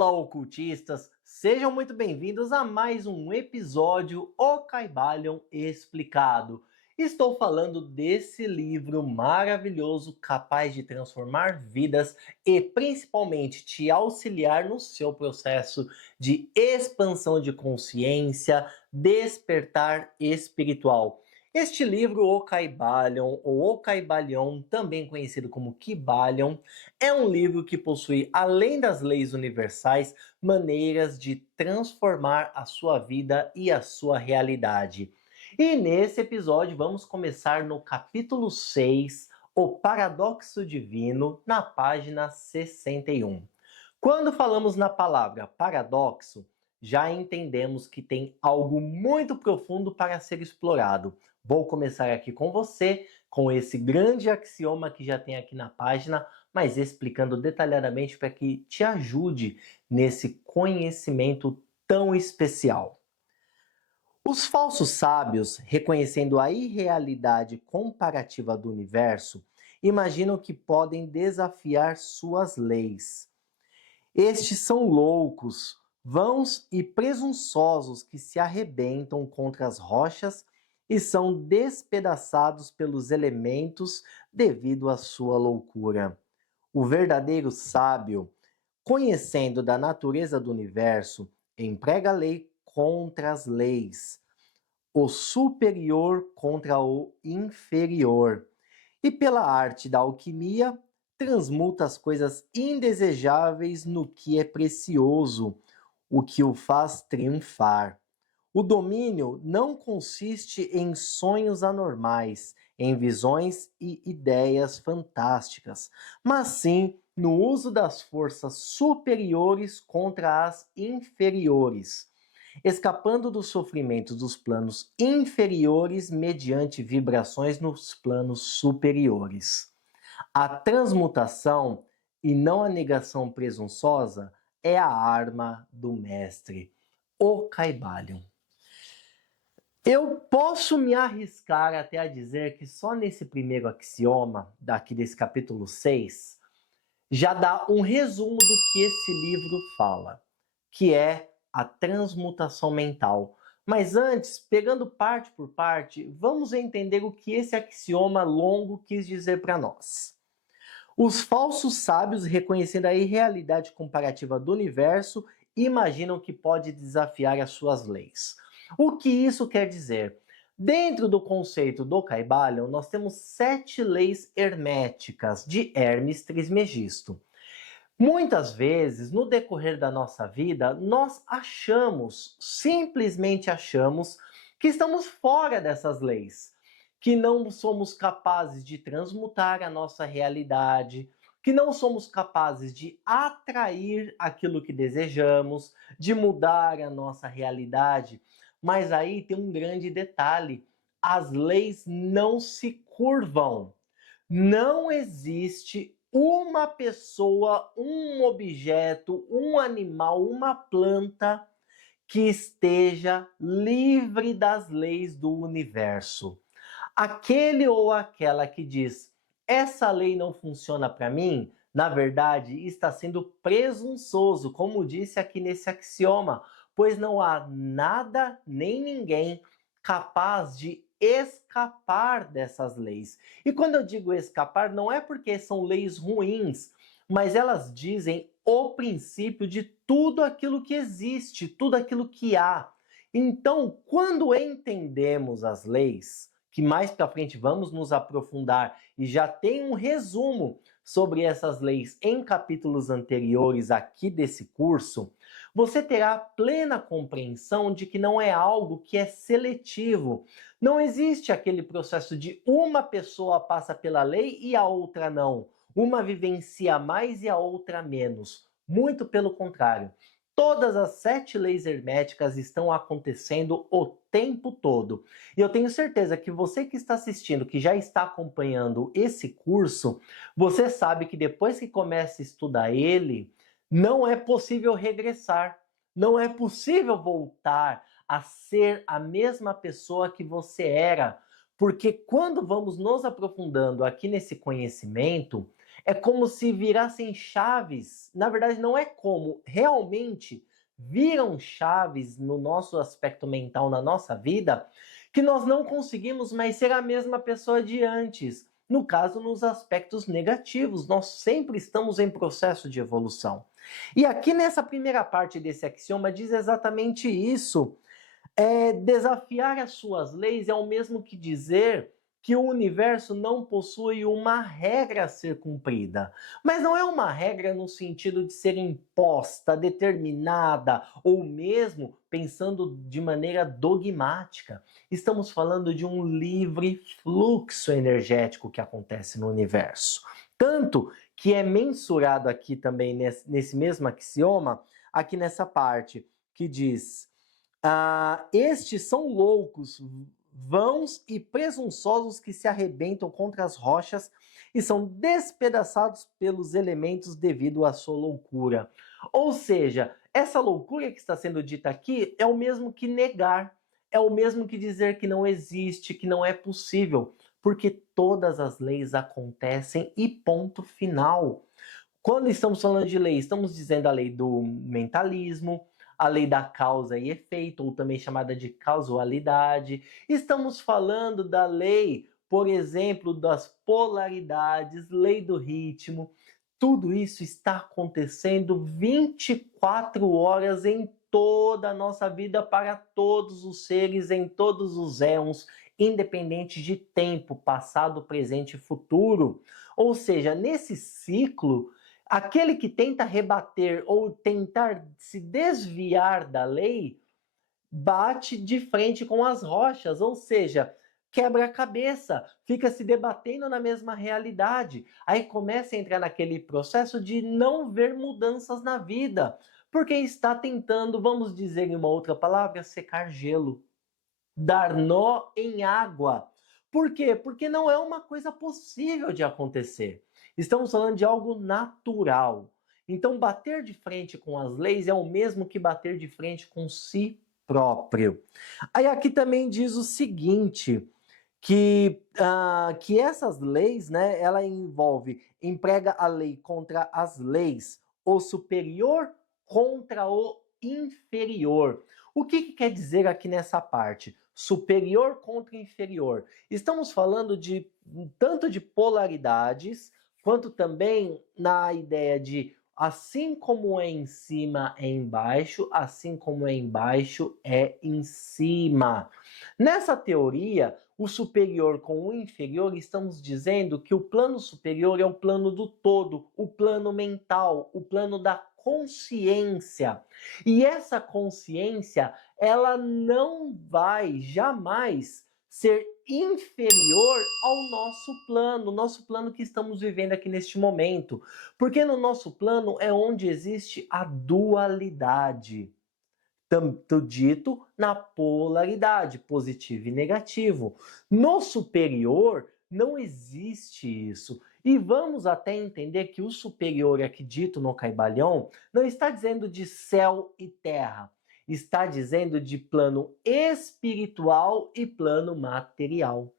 Olá, ocultistas! Sejam muito bem-vindos a mais um episódio O Kybalion Explicado. Estou falando desse livro maravilhoso capaz de transformar vidas e principalmente te auxiliar no seu processo de expansão de consciência, despertar espiritual. Este livro, O Kybalion, ou O Kybalion, também conhecido como Kybalion, é um livro que possui, além das leis universais, maneiras de transformar a sua vida e a sua realidade. E nesse episódio vamos começar no capítulo 6, O Paradoxo Divino, na página 61. Quando falamos na palavra paradoxo, já entendemos que tem algo muito profundo para ser explorado. Vou começar aqui com você, com esse grande axioma que já tem aqui na página, mas explicando detalhadamente para que te ajude nesse conhecimento tão especial. Os falsos sábios, reconhecendo a irrealidade comparativa do universo, imaginam que podem desafiar suas leis. Estes são loucos, vãos e presunçosos que se arrebentam contra as rochas e são despedaçados pelos elementos devido à sua loucura. O verdadeiro sábio, conhecendo da natureza do universo, emprega a lei contra as leis, o superior contra o inferior, e pela arte da alquimia, transmuta as coisas indesejáveis no que é precioso, o que o faz triunfar. O domínio não consiste em sonhos anormais, em visões e ideias fantásticas, mas sim no uso das forças superiores contra as inferiores, escapando dos sofrimentos dos planos inferiores mediante vibrações nos planos superiores. A transmutação, e não a negação presunçosa, é a arma do mestre, o Kybalion. Eu posso me arriscar até a dizer que só nesse primeiro axioma, daqui desse capítulo 6, já dá um resumo do que esse livro fala, que é a transmutação mental. Mas antes, pegando parte por parte, vamos entender o que esse axioma longo quis dizer para nós. Os falsos sábios, reconhecendo a irrealidade comparativa do universo, imaginam que pode desafiar as suas leis. O que isso quer dizer? Dentro do conceito do Kybalion, nós temos 7 leis herméticas de Hermes Trismegisto. Muitas vezes, no decorrer da nossa vida, nós simplesmente achamos, que estamos fora dessas leis, que não somos capazes de transmutar a nossa realidade, que não somos capazes de atrair aquilo que desejamos, de mudar a nossa realidade. Mas aí tem um grande detalhe: as leis não se curvam. Não existe uma pessoa, um objeto, um animal, uma planta que esteja livre das leis do universo. Aquele ou aquela que diz, essa lei não funciona para mim, na verdade está sendo presunçoso, como disse aqui nesse axioma, pois não há nada nem ninguém capaz de escapar dessas leis. E quando eu digo escapar, não é porque são leis ruins, mas elas dizem o princípio de tudo aquilo que existe, tudo aquilo que há. Então, quando entendemos as leis, que mais para frente vamos nos aprofundar e já tem um resumo sobre essas leis em capítulos anteriores aqui desse curso, você terá plena compreensão de que não é algo que é seletivo. Não existe aquele processo de uma pessoa passa pela lei e a outra não. Uma vivencia mais e a outra menos. Muito pelo contrário. Todas as 7 leis herméticas estão acontecendo o tempo todo. E eu tenho certeza que você que está assistindo, que já está acompanhando esse curso, você sabe que depois que começa a estudar ele, não é possível regressar. Não é possível voltar a ser a mesma pessoa que você era. Porque quando vamos nos aprofundando aqui nesse conhecimento, É como se virassem chaves. Na verdade, não é como, realmente viram chaves no nosso aspecto mental, na nossa vida, que nós não conseguimos mais ser a mesma pessoa de antes. No caso, nos aspectos negativos, nós sempre estamos em processo de evolução. E aqui nessa primeira parte desse axioma diz exatamente isso. Desafiar as suas leis é o mesmo que dizer que o universo não possui uma regra a ser cumprida. Mas não é uma regra no sentido de ser imposta, determinada, ou mesmo pensando de maneira dogmática. Estamos falando de um livre fluxo energético que acontece no universo. Tanto que é mensurado aqui também nesse mesmo axioma, aqui nessa parte, que diz: estes são loucos, vãos e presunçosos que se arrebentam contra as rochas e são despedaçados pelos elementos devido à sua loucura. Ou seja, essa loucura que está sendo dita aqui é o mesmo que negar, é o mesmo que dizer que não existe, que não é possível, porque todas as leis acontecem e ponto final. Quando estamos falando de lei, estamos dizendo a lei do mentalismo, a lei da causa e efeito, ou também chamada de causalidade. Estamos falando da lei, por exemplo, das polaridades, lei do ritmo. Tudo isso está acontecendo 24 horas em toda a nossa vida para todos os seres, em todos os éons, independente de tempo, passado, presente e futuro. Ou seja, nesse ciclo, aquele que tenta rebater ou tentar se desviar da lei bate de frente com as rochas, ou seja, quebra a cabeça, fica se debatendo na mesma realidade. Aí começa a entrar naquele processo de não ver mudanças na vida, porque está tentando, vamos dizer em uma outra palavra, secar gelo, dar nó em água. Por quê? Porque não é uma coisa possível de acontecer. Estamos falando de algo natural. Então, bater de frente com as leis é o mesmo que bater de frente com si próprio. Aí aqui também diz o seguinte, que essas leis, né, ela emprega a lei contra as leis, o superior contra o inferior. O que quer dizer aqui nessa parte? Superior contra inferior. Estamos falando de tanto de polaridades, quanto também na ideia de assim como é em cima é embaixo, assim como é embaixo é em cima. Nessa teoria, o superior com o inferior, estamos dizendo que o plano superior é o plano do todo, o plano mental, o plano da consciência. E essa consciência, ela não vai jamais ser inferior ao nosso plano que estamos vivendo aqui neste momento. Porque no nosso plano é onde existe a dualidade. Tanto dito na polaridade, positivo e negativo. No superior, não existe isso. E vamos até entender que o superior aqui dito no Caibalhão não está dizendo de céu e terra, está dizendo de plano espiritual e plano material.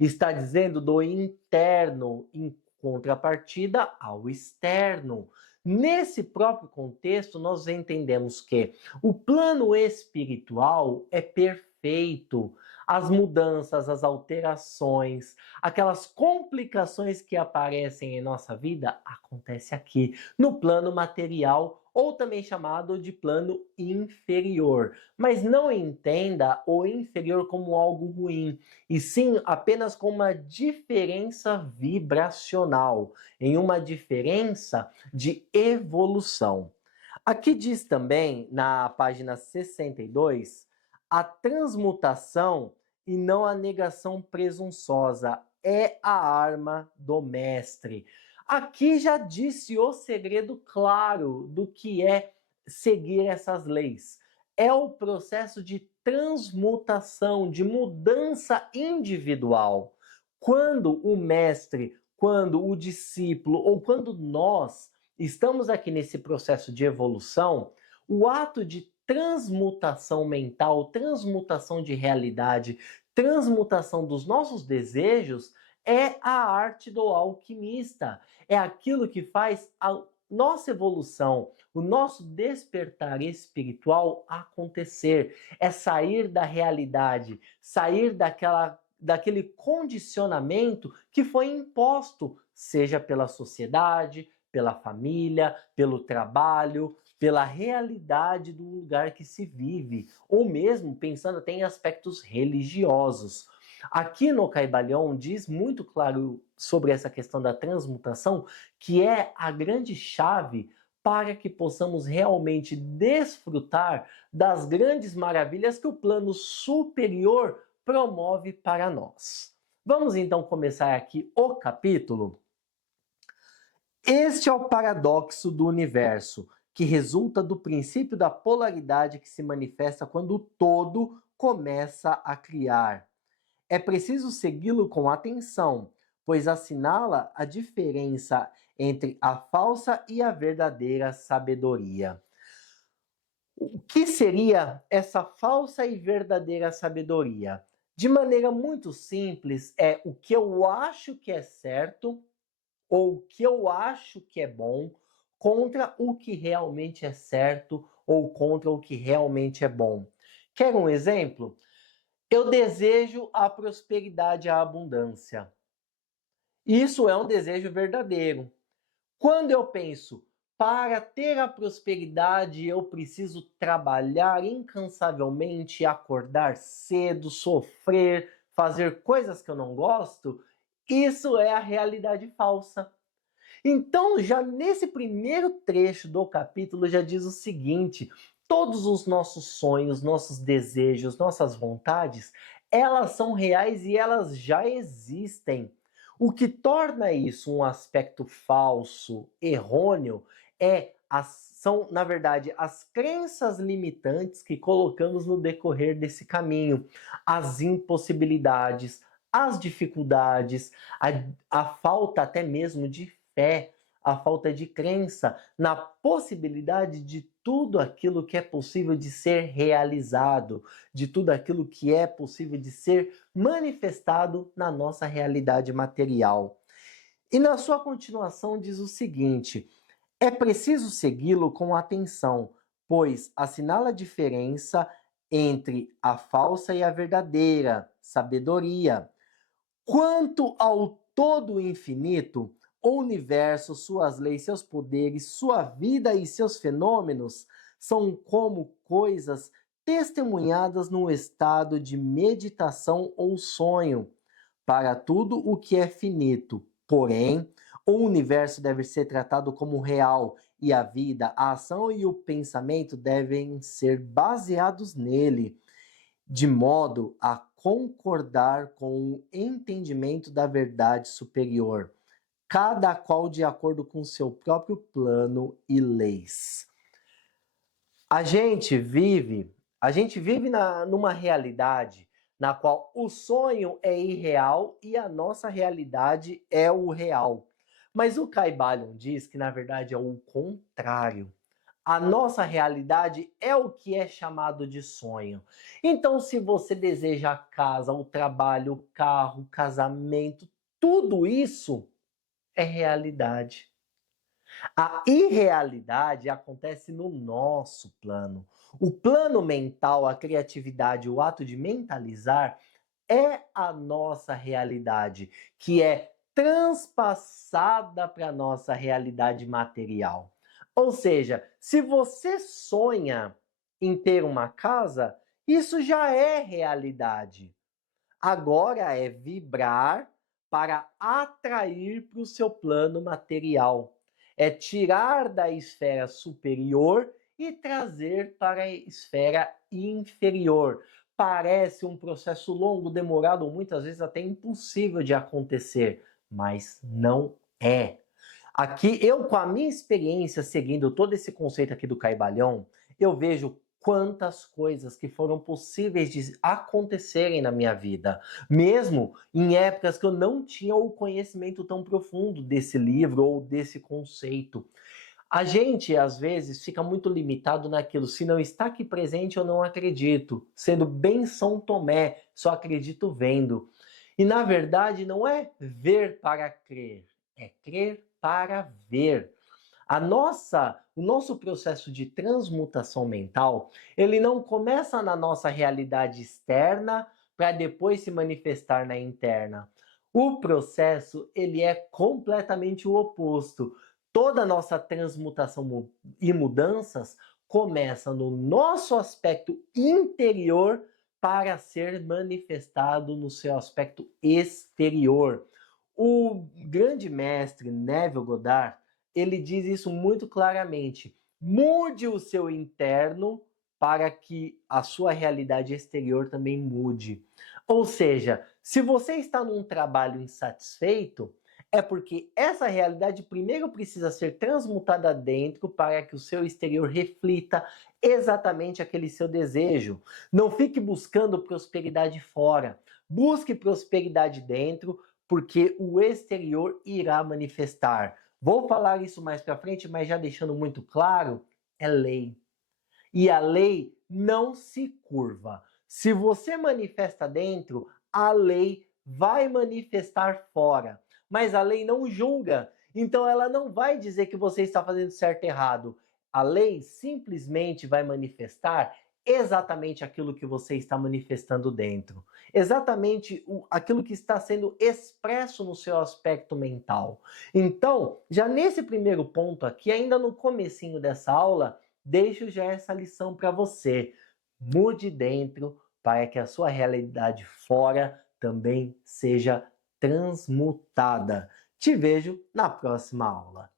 Está dizendo do interno em contrapartida ao externo. Nesse próprio contexto, nós entendemos que o plano espiritual é perfeito. As mudanças, as alterações, aquelas complicações que aparecem em nossa vida, acontece aqui, no plano material, ou também chamado de plano inferior. Mas não entenda o inferior como algo ruim, e sim apenas com uma diferença vibracional, em uma diferença de evolução. Aqui diz também, na página 62, a transmutação e não a negação presunçosa é a arma do mestre. Aqui já disse o segredo claro do que é seguir essas leis. É o processo de transmutação, de mudança individual. Quando o mestre, quando o discípulo ou quando nós estamos aqui nesse processo de evolução, o ato de transmutação mental, transmutação de realidade, transmutação dos nossos desejos é a arte do alquimista. É aquilo que faz a nossa evolução, o nosso despertar espiritual acontecer. É sair da realidade, sair daquele condicionamento que foi imposto, seja pela sociedade, pela família, pelo trabalho, pela realidade do lugar que se vive, ou mesmo pensando até em aspectos religiosos. Aqui no Caibalion diz muito claro sobre essa questão da transmutação, que é a grande chave para que possamos realmente desfrutar das grandes maravilhas que o plano superior promove para nós. Vamos então começar aqui o capítulo. Este é o paradoxo do universo, que resulta do princípio da polaridade que se manifesta quando o todo começa a criar. É preciso segui-lo com atenção, pois assinala a diferença entre a falsa e a verdadeira sabedoria. O que seria essa falsa e verdadeira sabedoria? De maneira muito simples, é o que eu acho que é certo ou o que eu acho que é bom contra o que realmente é certo ou contra o que realmente é bom. Quer um exemplo? Eu desejo a prosperidade e a abundância. Isso é um desejo verdadeiro. Quando eu penso, para ter a prosperidade eu preciso trabalhar incansavelmente, acordar cedo, sofrer, fazer coisas que eu não gosto, isso é a realidade falsa. Então, já nesse primeiro trecho do capítulo, já diz o seguinte: todos os nossos sonhos, nossos desejos, nossas vontades, elas são reais e elas já existem. O que torna isso um aspecto falso, errôneo, são, na verdade, as crenças limitantes que colocamos no decorrer desse caminho, as impossibilidades, as dificuldades, a falta até mesmo de fé, a falta de crença na possibilidade de tudo aquilo que é possível de ser realizado, de tudo aquilo que é possível de ser manifestado na nossa realidade material. E na sua continuação diz o seguinte: é preciso segui-lo com atenção, pois assinala a diferença entre a falsa e a verdadeira sabedoria. Quanto ao todo infinito, o universo, suas leis, seus poderes, sua vida e seus fenômenos são como coisas testemunhadas no estado de meditação ou sonho. Para tudo o que é finito, porém, o universo deve ser tratado como real e a vida, a ação e o pensamento devem ser baseados nele, de modo a concordar com o entendimento da verdade superior, cada qual de acordo com seu próprio plano e leis. A gente vive numa realidade na qual o sonho é irreal e a nossa realidade é o real. Mas o Caibalion diz que na verdade é o contrário. A nossa realidade é o que é chamado de sonho. Então, se você deseja a casa, o trabalho, o carro, o casamento, tudo isso é realidade. A irrealidade acontece no nosso plano. O plano mental, a criatividade, o ato de mentalizar é a nossa realidade, que é transpassada para a nossa realidade material. Ou seja, se você sonha em ter uma casa, isso já é realidade. Agora é vibrar para atrair para o seu plano material. É tirar da esfera superior e trazer para a esfera inferior. Parece um processo longo, demorado, muitas vezes até impossível de acontecer, mas não é. Aqui, eu com a minha experiência seguindo todo esse conceito aqui do Caibalion, eu vejo quantas coisas que foram possíveis de acontecerem na minha vida, mesmo em épocas que eu não tinha o conhecimento tão profundo desse livro ou desse conceito. A gente, às vezes, fica muito limitado naquilo, se não está aqui presente, eu não acredito. Sendo bem São Tomé, só acredito vendo. E na verdade não é ver para crer, é crer para ver. O nosso processo de transmutação mental, ele não começa na nossa realidade externa para depois se manifestar na interna. O processo, ele é completamente o oposto. Toda a nossa transmutação e mudanças começa no nosso aspecto interior para ser manifestado no seu aspecto exterior. O grande mestre Neville Goddard, ele diz isso muito claramente. Mude o seu interno para que a sua realidade exterior também mude. Ou seja, se você está num trabalho insatisfeito, é porque essa realidade primeiro precisa ser transmutada dentro para que o seu exterior reflita exatamente aquele seu desejo. Não fique buscando prosperidade fora. Busque prosperidade dentro, porque o exterior irá manifestar. Vou falar isso mais para frente, mas já deixando muito claro, é lei. E a lei não se curva. Se você manifesta dentro, a lei vai manifestar fora. Mas a lei não julga. Então ela não vai dizer que você está fazendo certo ou errado. A lei simplesmente vai manifestar exatamente aquilo que você está manifestando dentro. Exatamente aquilo que está sendo expresso no seu aspecto mental. Então, já nesse primeiro ponto aqui, ainda no comecinho dessa aula, deixo já essa lição para você. Mude dentro para que a sua realidade fora também seja transmutada. Te vejo na próxima aula.